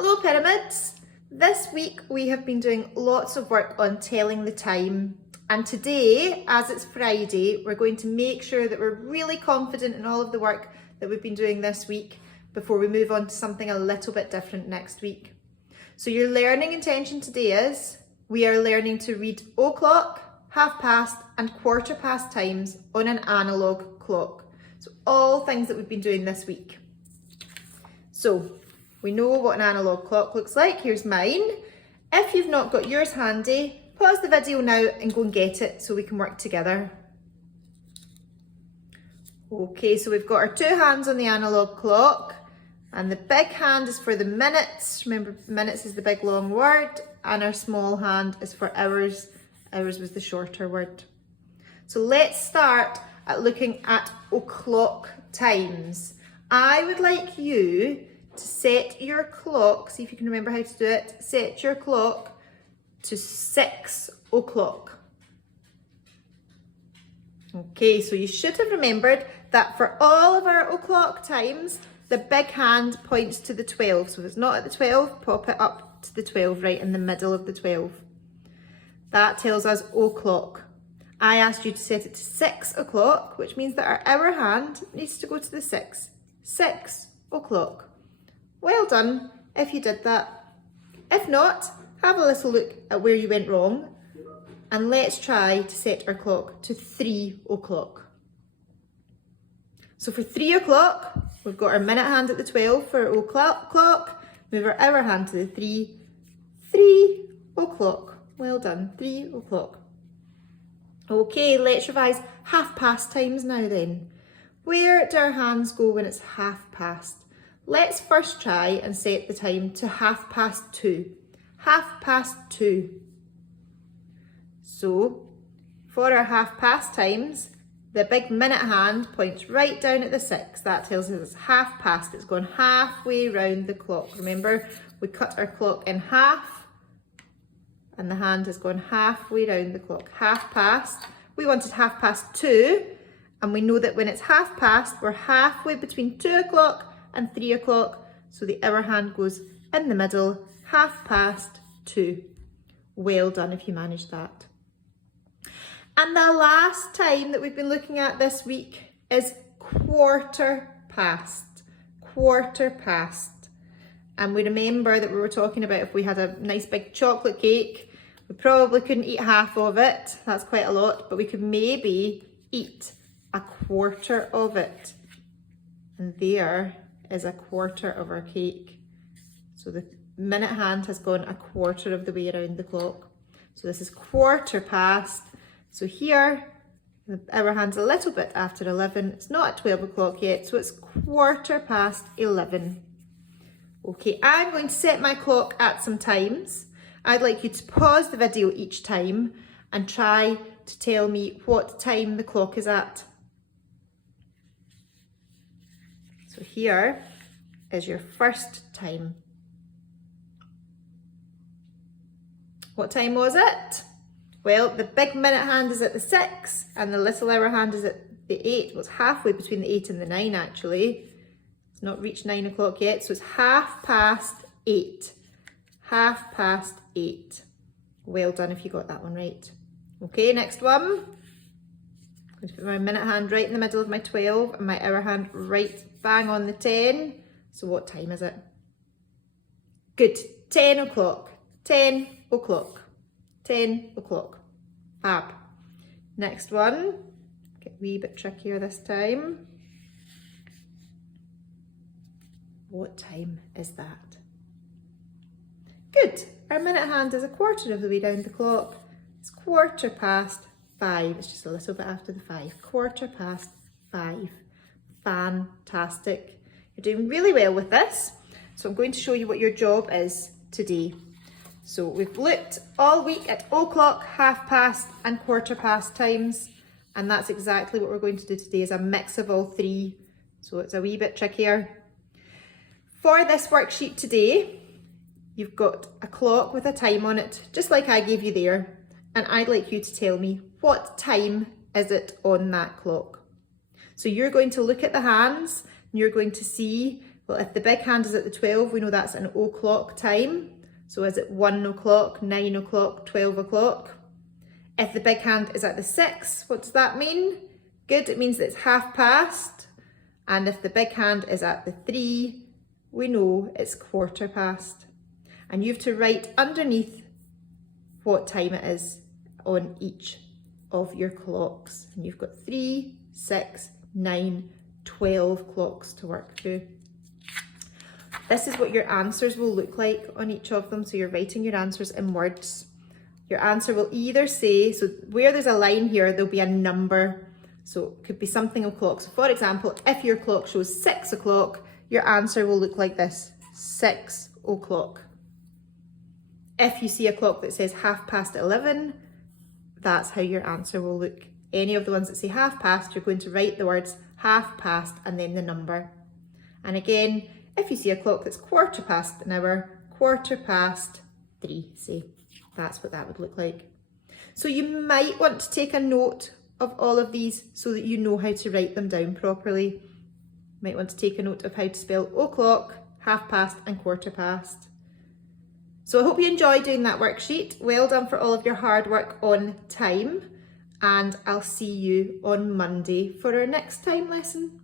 Hello pyramids! This week we have been doing lots of work on telling the time, and today, as it's Friday, we're going to make sure that we're really confident in all of the work that we've been doing this week before we move on to something a little bit different next week. So your learning intention today is, we are learning to read o'clock, half past and quarter past times on an analogue clock. So all things that we've been doing this week. So we know what an analogue clock looks like. Here's mine. If you've not got yours handy, pause the video now and go and get it so we can work together. Okay, so we've got our two hands on the analogue clock, and the big hand is for the minutes. Remember, minutes is the big long word, and our small hand is for hours. Hours was the shorter word. So let's start at looking at o'clock times. I would like you to set your clock, see if you can remember how to do it, set your clock to 6 o'clock. Okay, so you should have remembered that for all of our o'clock times, the big hand points to the 12. So if it's not at the 12, pop it up to the 12, right in the middle of the 12. That tells us o'clock. I asked you to set it to 6 o'clock, which means that our hour hand needs to go to the 6. 6 o'clock. Well done if you did that. If not, have a little look at where you went wrong, and let's try to set our clock to 3 o'clock. So for 3 o'clock, we've got our minute hand at the 12 for o'clock, move our hour hand to the 3, 3 o'clock. Well done, 3 o'clock. Okay, let's revise half past times now then. Where do our hands go when it's half past? Let's first try and set the time to 2:30. 2:30. So for our half past times, the big minute hand points right down at the 6. That tells us it's half past. It's gone halfway round the clock. Remember, we cut our clock in half and the hand has gone halfway round the clock. Half past. We wanted 2:30, and we know that when it's half past, we're halfway between 2 o'clock and 3 o'clock, so the hour hand goes in the middle, 2:30. Well done if you managed that. And the last time that we've been looking at this week is quarter past. Quarter past. And we remember that we were talking about if we had a nice big chocolate cake, we probably couldn't eat half of it. That's quite a lot, but we could maybe eat a quarter of it. And there is a quarter of our cake. So the minute hand has gone a quarter of the way around the clock. So this is quarter past. So here, the hour hand's a little bit after 11. It's not at 12 o'clock yet, so it's quarter past 11. Okay, I'm going to set my clock at some times. I'd like you to pause the video each time and try to tell me what time the clock is at. So here is your first time. What time was it? Well, the big minute hand is at the 6 and the little hour hand is at the 8. Well, it's halfway between the 8 and the 9 actually. It's not reached 9 o'clock yet, so it's 8:30. 8:30. Well done if you got that one right. Okay, next one. I'm going to put my minute hand right in the middle of my 12 and my hour hand right bang on the 10. So what time is it? Good, 10 o'clock. 10 o'clock. 10 o'clock. Fab. Next one. Get a wee bit trickier this time. What time is that? Good. Our minute hand is a quarter of the way down the clock. It's 5:15. It's just a little bit after the 5. 5:15. Fantastic. You're doing really well with this. So I'm going to show you what your job is today. So we've looked all week at o'clock, half past and quarter past times. And that's exactly what we're going to do today, is a mix of all three. So it's a wee bit trickier. For this worksheet today, you've got a clock with a time on it, just like I gave you there. And I'd like you to tell me, what time is it on that clock? So you're going to look at the hands and you're going to see Well, if the big hand is at the 12, we know that's an o'clock time. So is it 1 o'clock, 9 o'clock, 12 o'clock? If the big hand is at the 6, what does that mean? Good, it means that it's half past. And if the big hand is at the 3, we know it's quarter past. And you have to write underneath what time it is on each of your clocks. And you've got 3, 6, 9, 12 clocks to work through. This is what your answers will look like on each of them. So you're writing your answers in words. Your answer will either say, so where there's a line here, there'll be a number. So it could be something o'clock. So for example, if your clock shows 6 o'clock, your answer will look like this, 6 o'clock. If you see a clock that says 11:30, that's how your answer will look. Any of the ones that say half past, you're going to write the words half past and then the number. And again, if you see a clock that's 1/4 1/4 3, say, that's what that would look like. So you might want to take a note of all of these so that you know how to write them down properly. You might want to take a note of how to spell o'clock, half past and quarter past. So I hope you enjoyed doing that worksheet. Well done for all of your hard work on time, and I'll see you on Monday for our next time lesson.